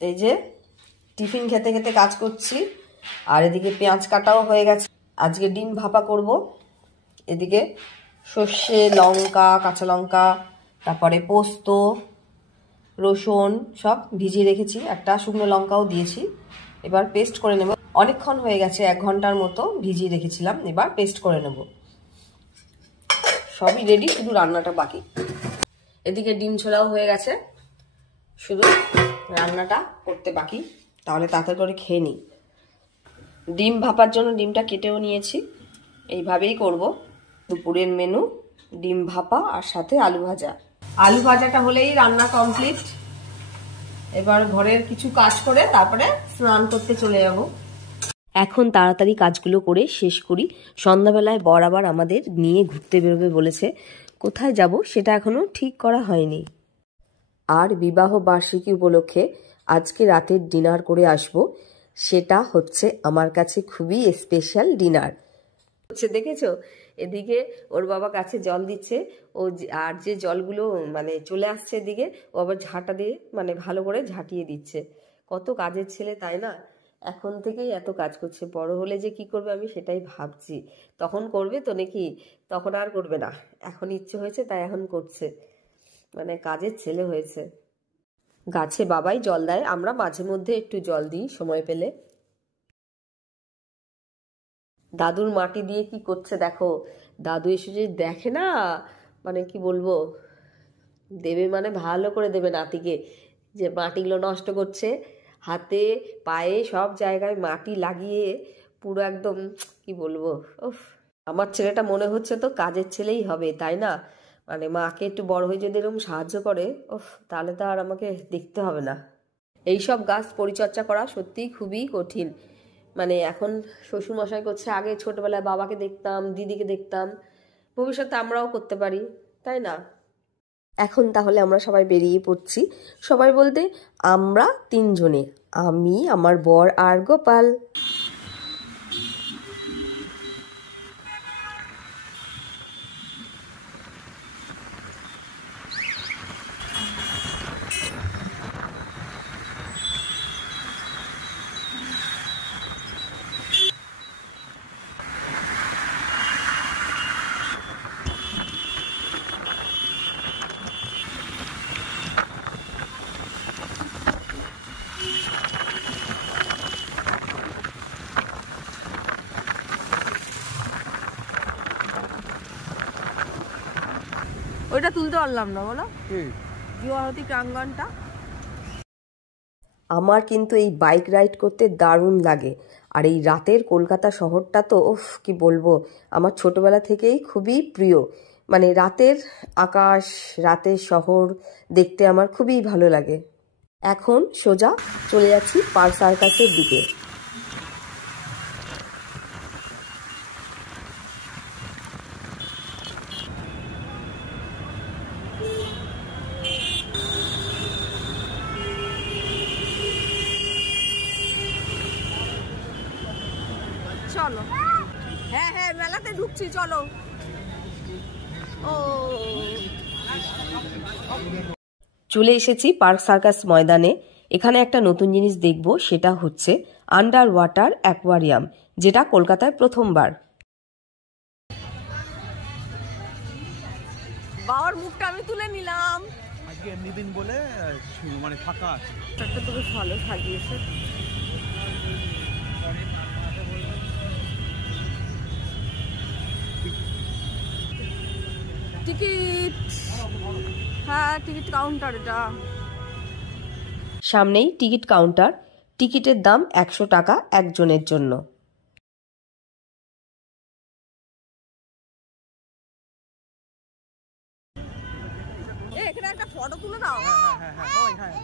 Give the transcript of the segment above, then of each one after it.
এই যে টিফিন খেতে খেতে কাজ করছি, আর এদিকে পেঁয়াজ কাটাও হয়ে গেছে। আজকে ডিম ভাপা করব। এদিকে সর্ষে, লঙ্কা, কাঁচা লঙ্কা, তারপরে পোস্ত, রসুন সব ভিজিয়ে রেখেছি, একটা শুকনো লঙ্কাও দিয়েছি। এবার পেস্ট করে নেব। অনেকক্ষণ হয়ে গেছে, 1 ঘন্টার মতো ভিজিয়ে রেখেছিলাম, এবার পেস্ট করে নেব। সবই রেডি, শুধু রান্নাটা বাকি। এদিকে ডিম ছোলাও হয়ে গেছে, শুধু রান্নাটা করতে বাকি। তাহলে তাড়াতাড়ি করে খেয়ে নিই। ডিম ভাপার জন্য ডিমটা কেটেও নিয়েছি, এইভাবেই করব। দুপুরের মেনু ডিম ভাপা আর সাথে আলু ভাজা। আলু ভাজাটা হলেই রান্না কমপ্লিট। এবার ঘরের কিছু কাজ করে তারপরে স্নান করতে চলে যাব। এখন তাড়াতাড়ি কাজগুলো করে শেষ করি। সন্ধ্যাবেলায় বর আবার আমাদের নিয়ে ঘুরতে বেরোবে বলেছে। কোথায় যাব সেটা এখনো ঠিক করা হয়নি। আর বিবাহ বার্ষিকী উপলক্ষে আজকে রাতের ডিনার করে আসব। সেটা হচ্ছে আমার কাছে খুবই স্পেশাল ডিনার হচ্ছে। দেখেছো, এদিকে ওর বাবা গাছে জল দিচ্ছে, ও আর যে জলগুলো মানে চলে আসছে এদিকে, ও আবার ঝাঁটা দিয়ে মানে ভালো করে ঝাঁটিয়ে দিচ্ছে। কত কাজের ছেলে, তাই না? এখন থেকেই এত কাজ করছে, বড় হলে যে কি করবে আমি সেটাই ভাবছি। তখন করবে তো নাকি? তখন আর করবে না, এখন ইচ্ছে হয়েছে তাই এখন করছে, মানে কাজের ছেলে হয়েছে। গাছে বাবাই জল দেয়, আমরা মাঝে মধ্যে একটু জল দিই সময় পেলে। দাদুর মাটি দিয়ে কি করছে দেখো। দাদু এসে যে দেখে না, মানে কি বলবো, দেবে মানে ভালো করে দেবে নাতিকে, যে মাটিগুলো নষ্ট করছে। হাতে পায়ে সব জায়গায় মাটি লাগিয়ে পুরো একদম কি বলবো। উফ, আমার ছেলেটা মনে হচ্ছে তো কাজের ছেলেই হবে, তাই না? মানে মাকে একটু বড় হয়ে যদি এরকম সাহায্য করে, উফ, তাহলে তো আর আমাকে দেখতে হবে না। এইসব গাছ পরিচর্যা করা সত্যিই খুবই কঠিন। মানে এখন শ্বশুরমশাই করছে, আগে ছোটবেলায় বাবাকে দেখতাম, দিদিকে দেখতাম, ভবিষ্যতে আমরাও করতে পারি, তাই না? এখন তাহলে আমরা সবাই বেরিয়ে পড়ছি। সবাই বলতে আমরা 3 জনে, আমি, আমার বর আর গোপাল। ওইটা তুলতে পারলাম না, বলো জুয়াহতি প্রাঙ্গণটা। আমার কিন্তু এই বাইক রাইড করতে দারুণ লাগে। আর এই রাতের কলকাতা শহরটা তো উফ, কি বলবো, আমার ছোটবেলা থেকেই খুবই প্রিয়। মানে রাতের আকাশ, রাতের শহর দেখতে আমার খুবই ভালো লাগে। এখন সোজা চলে যাচ্ছি পার্ক সার্কাসের দিকে। চলো, হ্যাঁ হ্যাঁ মেলাতে ঢুকছি, চলো। ও চলে এসেছি পার্ক সার্কাস ময়দানে। এখানে একটা নতুন জিনিস দেখব, সেটা হচ্ছে আন্ডার ওয়াটার অ্যাকোয়ারিয়াম, যেটা কলকাতায় প্রথমবার। বাবার মুখটা আমি তুলে নিলাম। আজকে এমনি দিন বলে মানে ফাঁকা আছে। একটা তো বেশ ভালো সাজিয়েছে। টিকিট, হ্যাঁ টিকিট কাউন্টার এটা। সামনেই টিকিট কাউন্টার। টিকিটের দাম 100 টাকা একজনের জন্য। এখানে একটা ফটো তুলে দাও।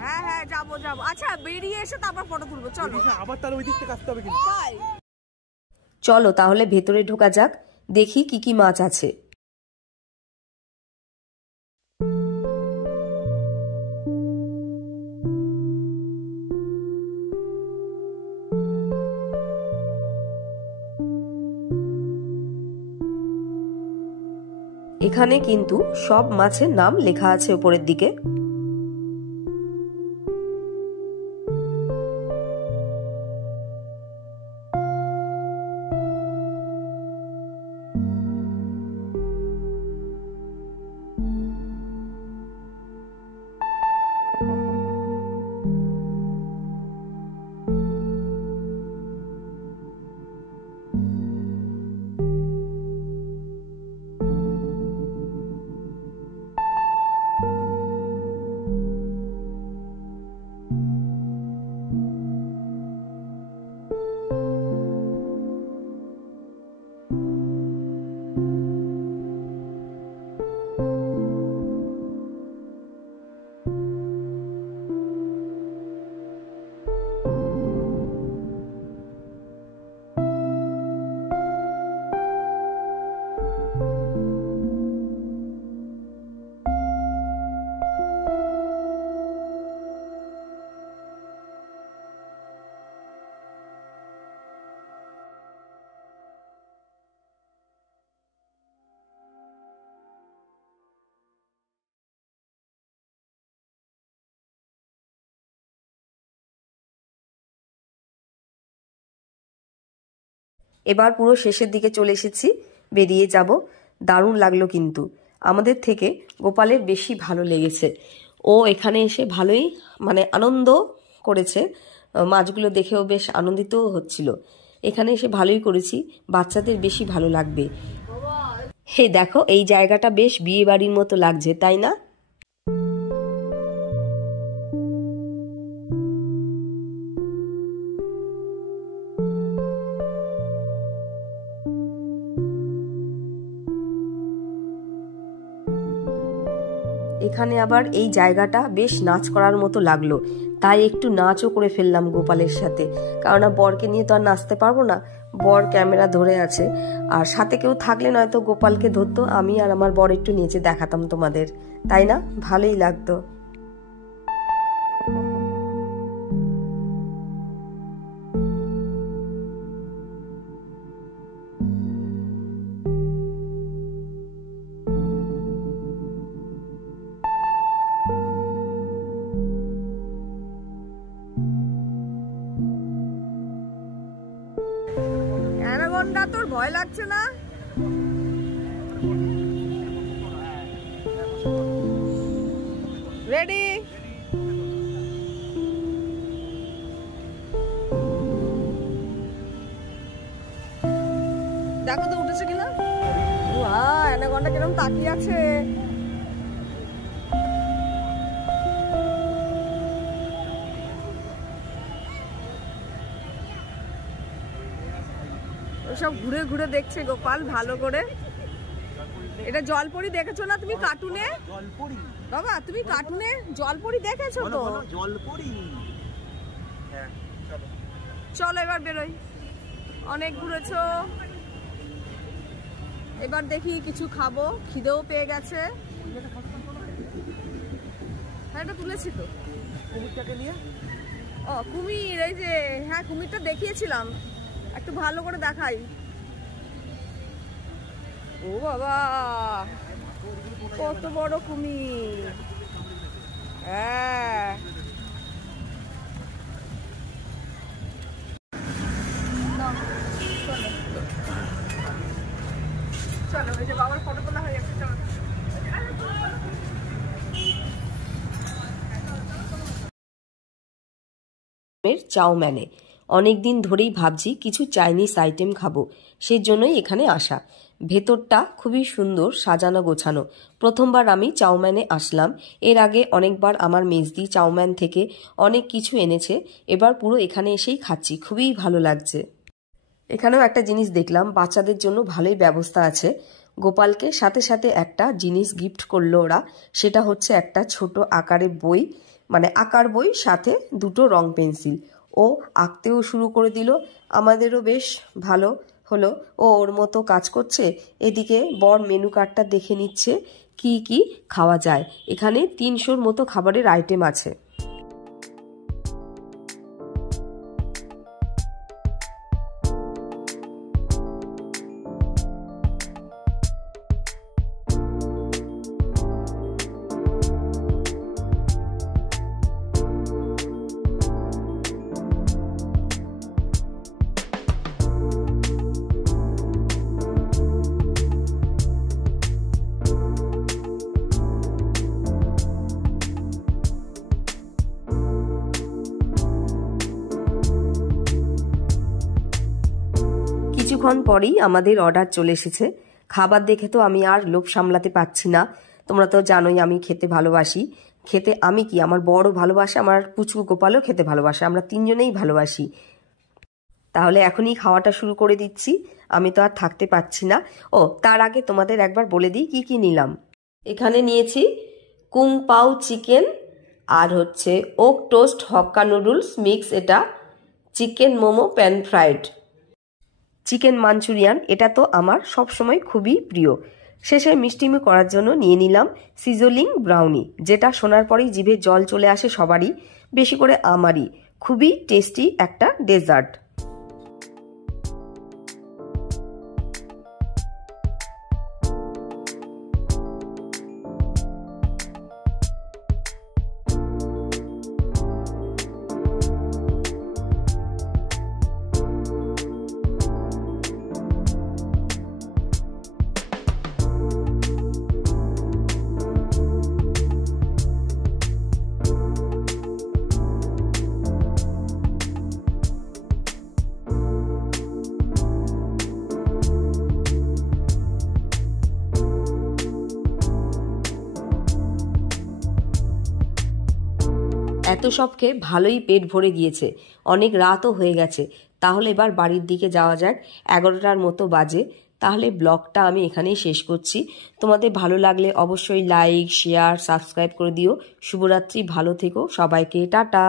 হ্যাঁ হ্যাঁ যাবো যাবো। আচ্ছা বেরিয়ে এসে তারপর ফটো তুলবো, চলো। আবার তাহলে ওই দিক থেকে আসতে হবে কিন্তু। চলো তাহলে ভেতরে ঢোকা যাক, দেখি কি কি মাছ আছে। এখানে কিন্তু সব মাছের নাম লেখা আছে উপরের দিকে। এবার পুরো শেষের দিকে চলে এসেছি, বেরিয়ে যাব। দারুণ লাগলো, কিন্তু আমাদের থেকে গোপালের বেশি ভালো লেগেছে। ও এখানে এসে ভালোই মানে আনন্দ করেছে, মাছগুলো দেখেও বেশ আনন্দিতও হচ্ছিল। এখানে এসে ভালোই করেছি, বাচ্চাদের বেশি ভালো লাগবে। হে দেখো, এই জায়গাটা বেশ বিয়ে বাড়ির মতো লাগছে, তাই না? এখানে আবার এই জায়গাটা বেশ নাচ করার মতো লাগলো, তাই একটু নাচও করে ফেললাম গোপালের সাথে। কারণ বরকে নিয়ে তো আর নাচতে পারবো না, বর ক্যামেরা ধরে আছে, আর সাথে কেউ থাকলে নয়তো গোপালকে ধরতো, আমি আর আমার বর একটু নেচে দেখাতাম তোমাদের, তাই না? ভালোই লাগতো। অ্যানাকন্ডা তোর ভয় লাগছে না? রেডি? দেখো তো উঠেছে কিনা। অ্যানাকন্ডা কিরকম তাকিয়ে আছে। সব ঘুরে ঘুরে দেখছে গোপাল ভালো করে। এটা জলপরি দেখেছো না তুমি কার্টুনে? বাবা তুমি কার্টুনে জলপরি দেখেছো তো? জলপরি। চলো এবার বেরোই, অনেক ঘুরেছো, এবার দেখি কিছু খাবো, খিদেও পেয়ে গেছে। হ্যাঁ এটা তুলেছি তো কুমিরটাকে নিয়ে। ও কুমির, এই যে হ্যাঁ কুমিরটা দেখিয়েছিলাম, একটু ভালো করে দেখাই। ও বাবা কত বড় কুমির। হ্যাঁ চলো, ওই যে বাবার ফটো তোলা হয়ে গেছে, চলো। চাউম্যানে অনেকদিন ধরেই ভাবছি কিছু চাইনিজ আইটেম খাবো, সেই জন্যই এখানে আসা। ভেতরটা খুবই সুন্দর সাজানো গোছানো। প্রথমবার আমি চাউম্যানে আসলাম, এর আগে অনেকবার আমার মেজদি চাউম্যান থেকে অনেক কিছু এনেছে, এবার পুরো এখানে এসেই খাচ্ছি, খুবই ভালো লাগছে। এখানেও একটা জিনিস দেখলাম, বাচ্চাদের জন্য ভালোই ব্যবস্থা আছে। গোপালকে সাথে সাথে একটা জিনিস গিফট করলো ওরা, সেটা হচ্ছে একটা ছোট আকারের বই, মানে আঁকার বই, সাথে দুটো রং পেন্সিল। ও আঁকতেও শুরু করে দিল, আমাদেরও বেশ ভালো হলো, ও ওর মতো কাজ করছে। এদিকে বর মেনু কার্ডটা দেখে নিচ্ছে কি কি খাওয়া যায়। এখানে 300-র মতো খাবারের আইটেম আছে। কিছুক্ষণ পরেই আমাদের অর্ডার চলে এসেছে। খাবার দেখে তো আমি আর লোভ সামলাতে পারছি না। তোমরা তো জানোই আমি খেতে ভালোবাসি। খেতে আমি কি, আমার বড় ভালোবাসে, আমার পুচকু গোপালও খেতে ভালোবাসে, আমরা তিনজনেই ভালোবাসি। তাহলে এখনই খাওয়াটা শুরু করে দিচ্ছি, আমি তো আর থাকতে পারছি না। ও তার আগে তোমাদের একবার বলে দিই কি কি নিলাম। এখানে নিয়েছি কুং পাও চিকেন, আর হচ্ছে ওক টোস্ট হক্কা নুডলস মিক্স, এটা chicken momo pan fried, chicken Manchurian, এটা তো আমার সবসময় খুবই প্রিয়। শেষে মিষ্টিমি করার জন্য নিয়ে নিলাম সিজলিং ব্রাউনি, যেটা শোনার পরেই জিভে জল চলে আসে সবারই, বেশি করে আমারই। খুবই টেস্টি একটা ডেজার্ট। এত সব খেয়ে ভালোই পেট ভরে গিয়েছে, অনেক রাতও হয়ে গেছে। তাহলে এবার বাড়ির দিকে যাওয়া যাক, 11টার মতো বাজে। তাহলে ব্লগটা আমি এখানেই শেষ করছি। তোমাদের ভালো লাগলে অবশ্যই লাইক, শেয়ার, সাবস্ক্রাইব করে দিও। শুভরাত্রি, ভালো থেকো সবাইকে, টাটা।